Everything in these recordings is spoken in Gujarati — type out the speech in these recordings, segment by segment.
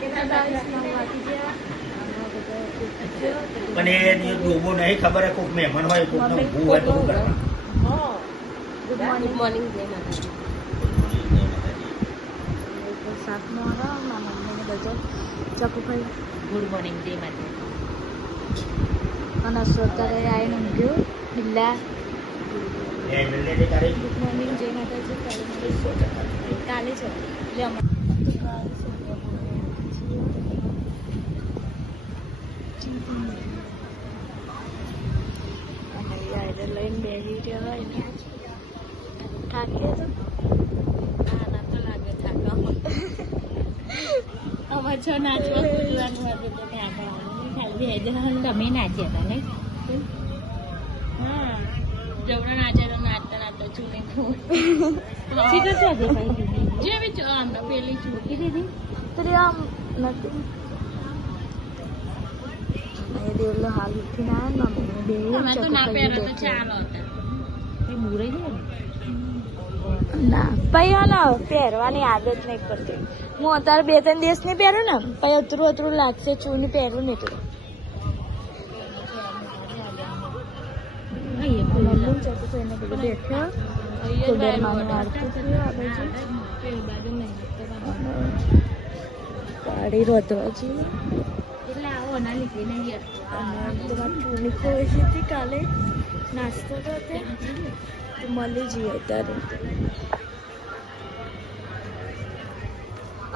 પણ એ ડૂબો નહીં ખબર હે કોઈક મહેમાન હોય કોઈકનો ઊભું હોય તો શું કરવાનું? ગુડ મોર્નિંગ જય માતાજી. સાતનો આરામ મારા મમ્મીને બધો ચકુભાઈ ગુડ મોર્નિંગ જય માતાજી. અને અત્યારે આવીને ઊંઘ્યું બિલ્લા ગુડ મોર્નિંગ જય માતાજી. કાલે છે એટલે લઈને બેસી રહ્યા હોય ને થાકીએ તો ના તો લાગે થાકા અમારે છો નાચવા કૂદવાનું હતું તો ત્યાં ખાવાનું ખાલી બે જણા તમે નાચ્યા હતા ને હા જવડા નાચ્યા તો નાચતા નાચતા ચૂને ખોર સીધો છે જેવી છો આમ પેલી ચૂકી દીધી તો આમ નથી દેવલો હાલ ઉઠીને આવ્યા મમ્મીને બે તો ના પહેરો તો ચાલો હતા બુરાઈ જાય ના પછી હાલો પહેરવાની આદત નહીં પડતી હું અત્યારે 2-3 દિવસ નહીં પહેરું ને પછી અતરું લાગશે ચૂની પહેરું નહીં તો ગાડી રોતવાજી ચૂની ખોઈ હતી કાલે નાસ્તો તો મળી જઈએ અત્યારે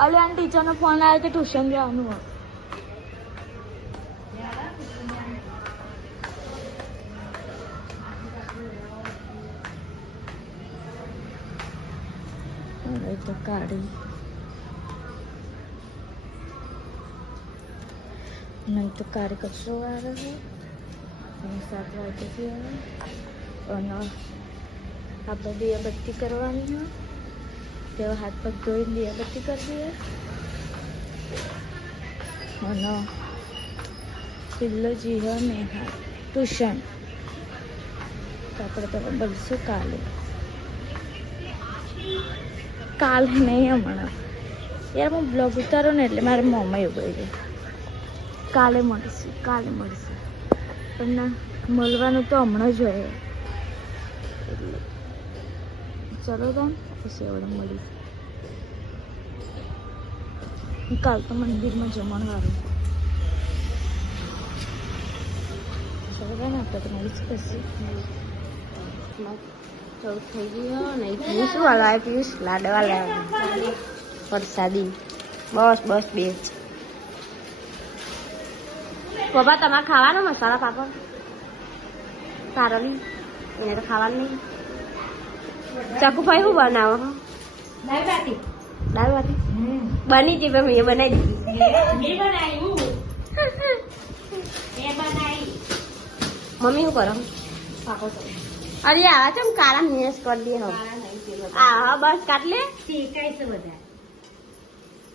અલે આ ટીચરનો ફોન આવ્યો કે ટ્યુશન જવાનું હોય હવે તો કાઢી નહીં તો કાઢી કચરો આવે છે અને 7 વાગ્યાથી આવે અને આપણે દીયાબત્તી કરવાની હોય તેવા હાથ પગ ધોઈને દીયાબત્તી કરી દઈએ અને પિલ્લો જી હોય ને હા ટ્યુશન તો આપણે તો બોલશું કાલે નહીં હમણાં યાર હું બ્લોગ ઉતારો ને એટલે મારે મોંમાં એવું ગઈ ગયું કાલે મળીશું પણ ના મળવાનું તો હમણાં જ હોય એટલે ચલો તો પછી એવડે મળી કાલ તો મંદિરમાં જમણવાળું ચલો ને આપણે તો મળીશું પછી ચૌદ થઈ ગયો નહીં પીયુષ શું વાળો આવે પીયુષ લાડવા લાવે પ્રસાદી બસ બે પપ્પા તમારે ખાવાનો મસાલા પાપડ સારો નહીં એને તો ખાવાનું નહીં ચકુભાઈ શું બનાવો દાળ બાટી બની હતી પણ મેં બનાવી મમ્મી શું કરો અરે આ ચમ કાળા મિસ કરી દે હા બસ કાટ લે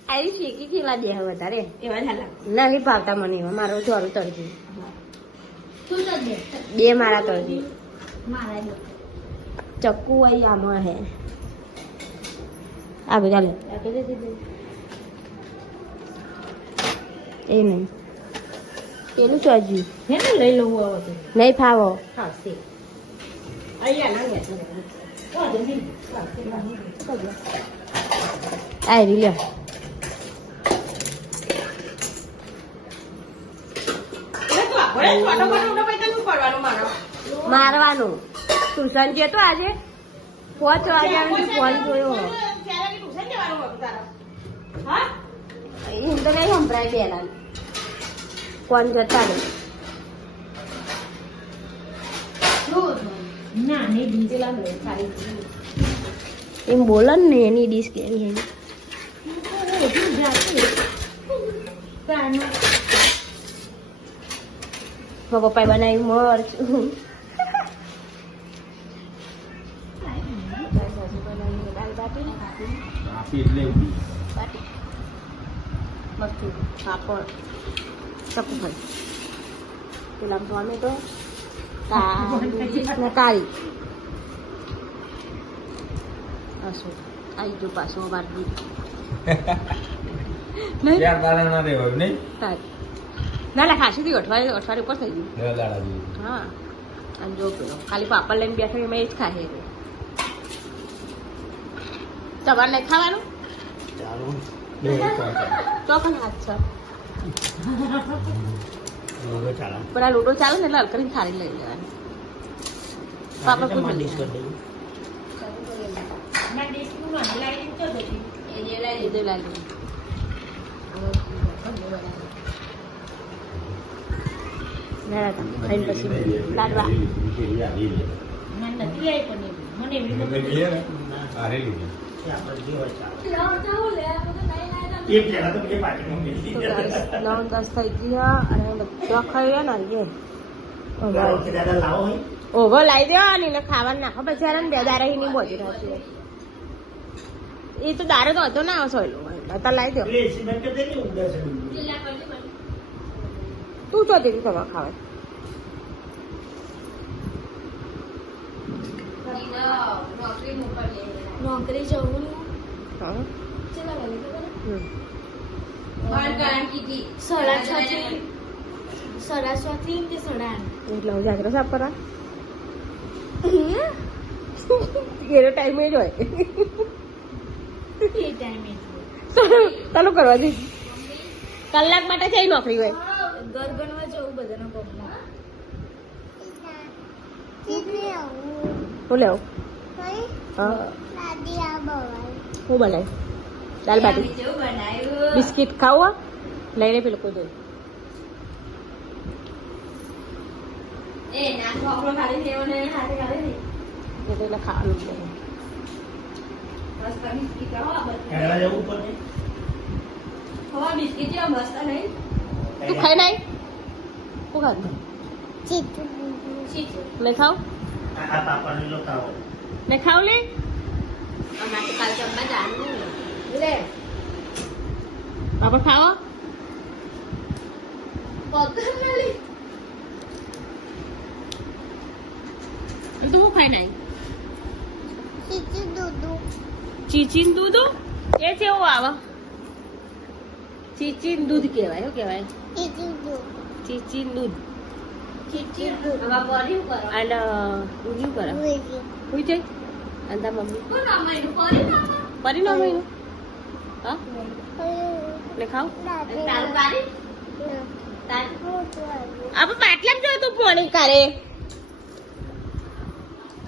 આવી શીખી ખીલા દે વધારે નહીં ભાવતા મને એવા મારો જોરું તળજી બે મારા તળજી ચક્કુ અહીં આમાં હે આગળ ચાલે એ નહીં પેલું ચોજી લઈ લઉં નહીં ફાવો આવી લે મારવાનું ટ્યુશન છે તો આજે 5 વાગ્યા ફોન જોયો એમ તો કઈ સંભળાય પેલા ફોન જતા રહે એમ બોલો ને એની ડીશ કેવી પપ્પાએ બનાવ્યું મરચું મસ્તી પાપડ ચકુભાઈ પેલા ટોમેટો કાળી આવી ગયું પાછું બાર નહીં ચાર દાડા ના રહેવાય નહીં ના ના ખાસી થી અઠવાડિયું ઉપર થઈ ગયું 10 દાડા જેવું. હા અને જો પેલો ખાલી પાપડ લઈને બેઠો એમાં એ જ ખાશે તમારે નહીં ખાવાનું ચાલો બે ચાલો ચોખન હાથ છે હવે ચાલો પણ આ લૂડો ચાલે ને એટલે હલકરીને થાળી લઈ લેવાની પાપડ કોઈ ડીશ કરી દઈએ. ખાઈને પછી લાડવા આપણે જે હોય ચાલો. એ પહેલા તો બે પાર્ટીમાં મેળી દીધી. 9-10 થઈ ગયા અને બધા ખાઈ ને વખતે દાદા લાવો હોય ઓભો લાવી દેવાની એટલે ખાવાનું નાખો પછી યાર બે દારા નહીં બોજી રહેશે એ તો દારો તો હતો ના આવે સોયલો અત્યારે લાવી દો એટલે એસી બંધ કરી દે ને ઉડા છે તું તો દીધી તમારે ખાવા નોકરી જવું હા સાડા 6 થી કે 8:30 એટલે હું જાગરો સાફ કરા એનો ટાઈમ જ હોય ચાલુ કરવા દે કલાક માટે કઈ નોકરી હોય ઘર બનવા જવું બધાના પગમાં હું લેવું હું બનાવી દાલ બાટી બિસ્કિટ ખાવું લઈ લે પેલું કોઈ દઉં એટલે ખાવાનું હેડા જવું પડે તું ખાઈ નાઈ હું ખાતું નહીં ખાવ આ પાપાને લો ખાવો નહીં ખાવ લે પાપડ ખાવો તો હું ખાઈ નાઈ ચીચીન દૂધ એ કેવું આવે ચીચીન દૂધ કહેવાય શું કહેવાય ચીચીન દૂધ અને ઉલ્યું કરે ઉઈ જાય અને તાર મમ્મી પરી ના મહિનું હા ને ખાવ આપણે પાટલામાં જો તું પોણી કરે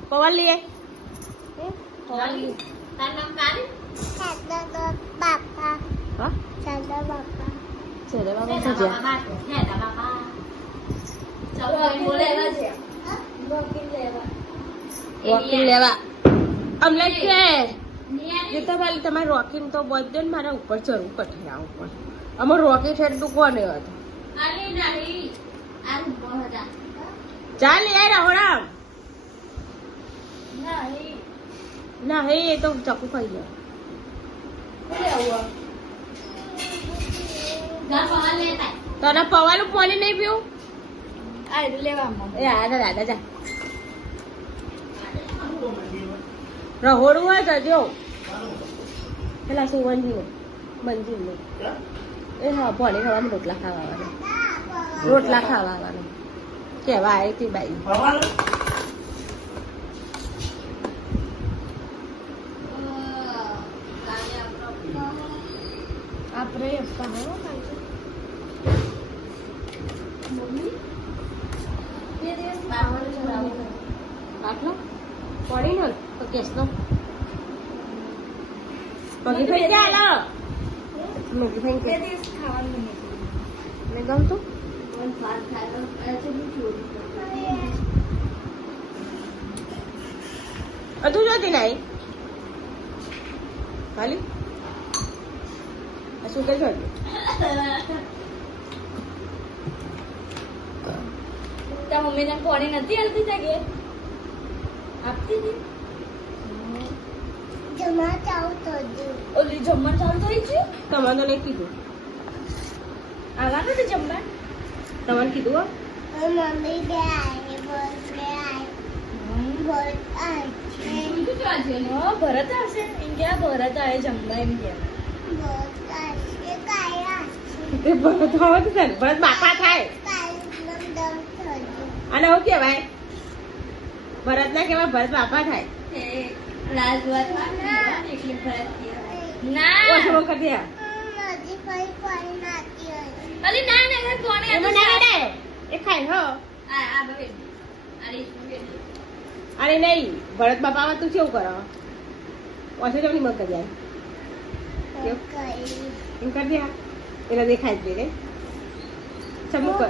પવન લઈએ પવન લઈએ રોકીન લેવા અમને છે જીતાભાઈ તમારે રોકીન તો બધે ને મારા ઉપર ચડવું કઠે ઉપર અમારે રોકી છે તું કોને હતો ચાલ યાર હરામ ના હે એ તો ચાકુ ખાઈ જાય તને પવાનું પાણી નહીં પીવું એ આ દાદા જા રહોડું હોય તો જો પેલા સુવનજી મંજીર એ હા પાણી ખાવાનું રોટલા ખાવાનું કેવા આવી હતી બાઈ આપણે આટલો પડી ને તો કેસનો મગી ભાઈ ક્યાં આલો મગી ભાઈ કે ખાવાનું ને ગમતું અધું જોતી નાઈ ખાલી શું કે જોઈ તાર મમ્મી તને પાણી નથી હાલતી જાગે આપતી હતી જમવા ચાલુ થઈ ગયું તમારે તો નહીં કીધું આવવાનું છે જમવા તમારે કીધું મમ્મી બે ભરત આવશે એમ કે ભરત આવે જમવા એમ કે તે ભરત હોવા તો છે ને ભરત બાપા થાય અને શું કહેવાય ભરત ના કહેવાય ભરત બાપા થાય ઓછો વખત થયા એમાં ના રે એ ખાય હો અરે નહીં ભરત બાપા તું કેવું કરો ઓછો જમની મગ કરી એમ કરી દે એટલે દેખાય જ રે ચમક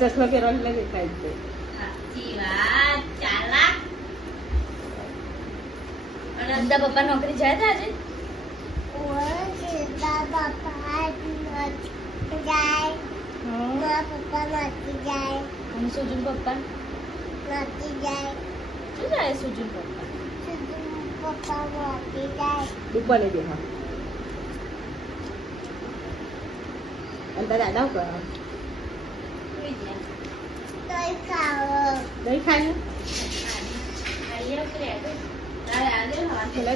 ચશ્મા પહેરવા એટલે દેખાય જ પપ્પા નોકરી જાય છે આજે અને સુજન પપ્પા શું જાય સુજન પપ્પા ડૂબવા નહીં દેખા અને તારા દાદા કરો દહીં ખાય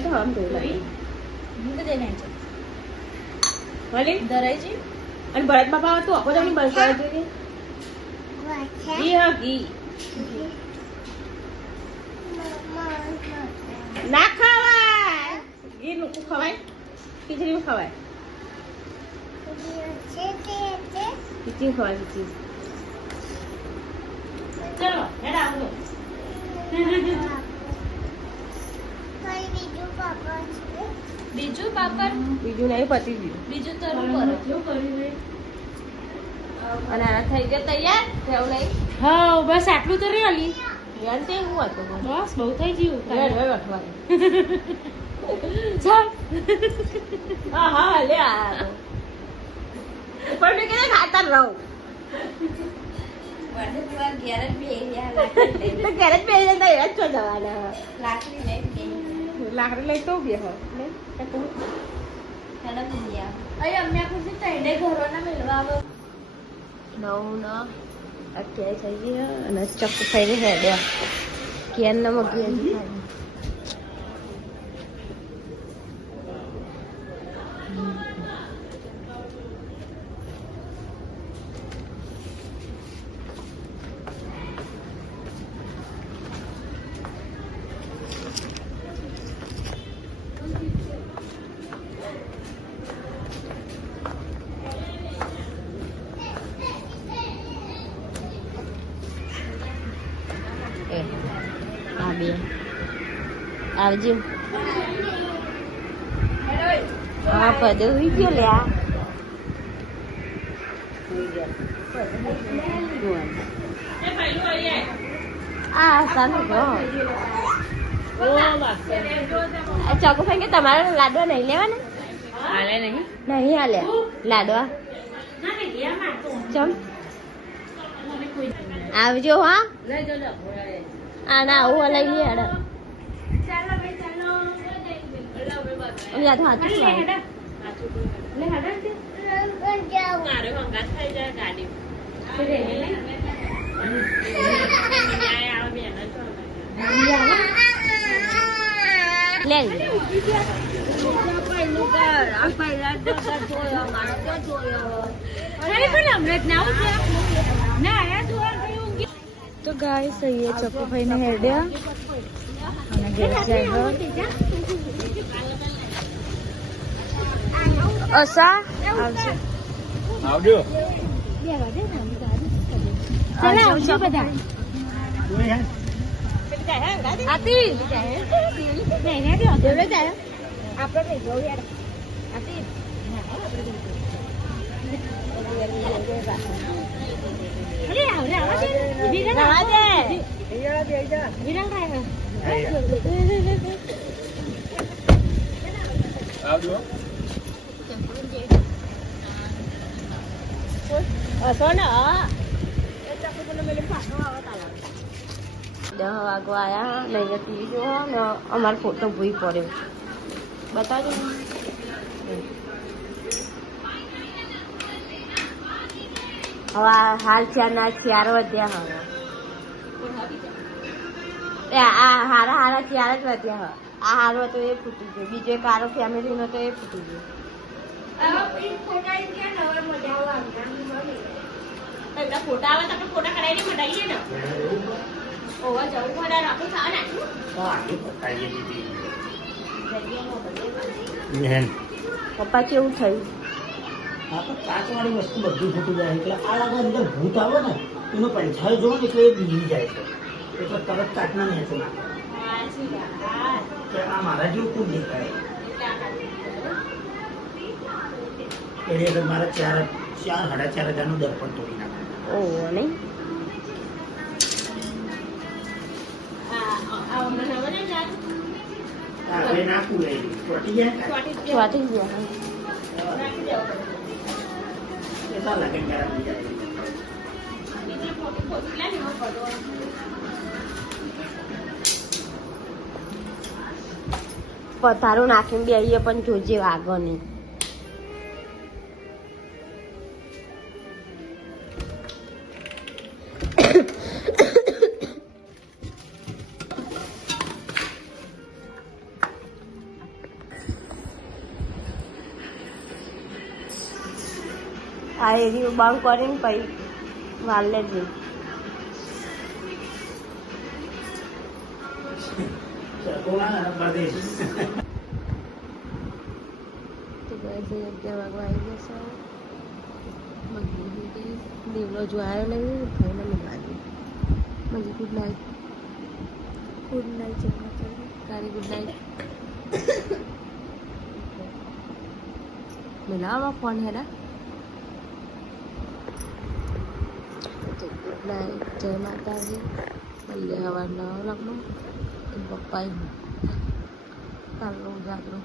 તો હમ ધોઈ ભલે ધરાઈ છે અને ભરત બાપા તું આખો જવાની બંધ કરે છે ઘી હા ઘી ના ખવાય ઘી નું ખવાય ખીચડી ખવાય ખીચડી ખવાય ખીચડી ચલો હેડા આવજો બીજું પાપડ બીજું નહીં પતી ગયું બીજું તરું કરો અને આ થઈ ગયો તૈયાર એવું નહીં હા બસ આટલું તો રેલી યાર તે હું હતું બસ બહુ થઈ ગયું ચાલ હા હા લે આ ઉપર મેં કીધું ખાતા રહું તો ઘરે જ બેસી જતા એવા જ છો જવાના લાકડી લઈ તો બે હો અત્યારે થઈ ગયા અને ચક્કુ ખાઈને હેડ્યા કેન ને મગી આવજો હા પદ ઉઈ ગયો લ્યા આ સાનું કહો ચોકો ભાઈ કે તમારે લાડવા નહીં લેવાના હાલે નહીં હાલે લાડવા ચમ આવજો હા આ ના આવું લઈ લઈએ હેડ યાદ હાથું લે તો ગાય સહીએ ચોકોભાઈ ને હેડ્યા અને ઘેર જાય અસા આવજો આવજો આવજો બધા આતી આપણે આવજો 10 વાગવા આયા નહીં ટીવી જોવા ને અમારો ફોટો ભૂઈ પડ્યો બતાવજો હવે હાલ 4 વધ્યા હવે આ હારા 4 જ વધ્યા હવે આ હારો હતો એ ફૂટી ગયો બીજો એક હારો ફેમિલી નો તો એ ફૂટી ગયો એમના ફોટા આવે તો આપણે ફોટા કરાવીને મટાઈએ ને ઓવા જવું પડે આપણે ખાવા નાખ્યું આટલી પતાવીએ દીધી જગ્યામાં બેન પપ્પા કેવું થયું? આ તો કાચવાળી વસ્તુ બધું ફૂટી જાય એટલે આ લાગે અંદર ભૂત આવે ને એનો પડછાયો જોવો ને એટલે એ બીજી જાય છે એટલે તરત કાચના નેચો નાખે સાચી વાત કે આ મારા જેવું કોણ દેખાય એટલે આગળ મારા 4,5,000 નું દર્પણ તોડી નાખે ઓહો નહીં હમણાં હવે ને યાર આપણે નાખવું એ ચોટી જાય સ્વાટી ગયા રાખી દેવો કેટલા લાગે ત્યારે બીજા બીજી ફોટો ફોટો લે ને ફોટો પથારું નાખીને બે આવીએ પણ જોજે વાગો નહીં. આ એરી બંધ કરીને પછી વાલે જઈ તો બસ 11 વાગવા આવી જશે. દેવલો જો આવ્યો નહીં ભાઈને મળવા દે. મજી ગુડ નાઇટ જય માતાજી. તારી ગુડ નાઇટ મિલાવા ફોન હેડા. તો ગુડ નાઇટ જય માતાજી. મળીએ સવારના વ્લોગમાં. પપ્પાએ કાલનો જાગરો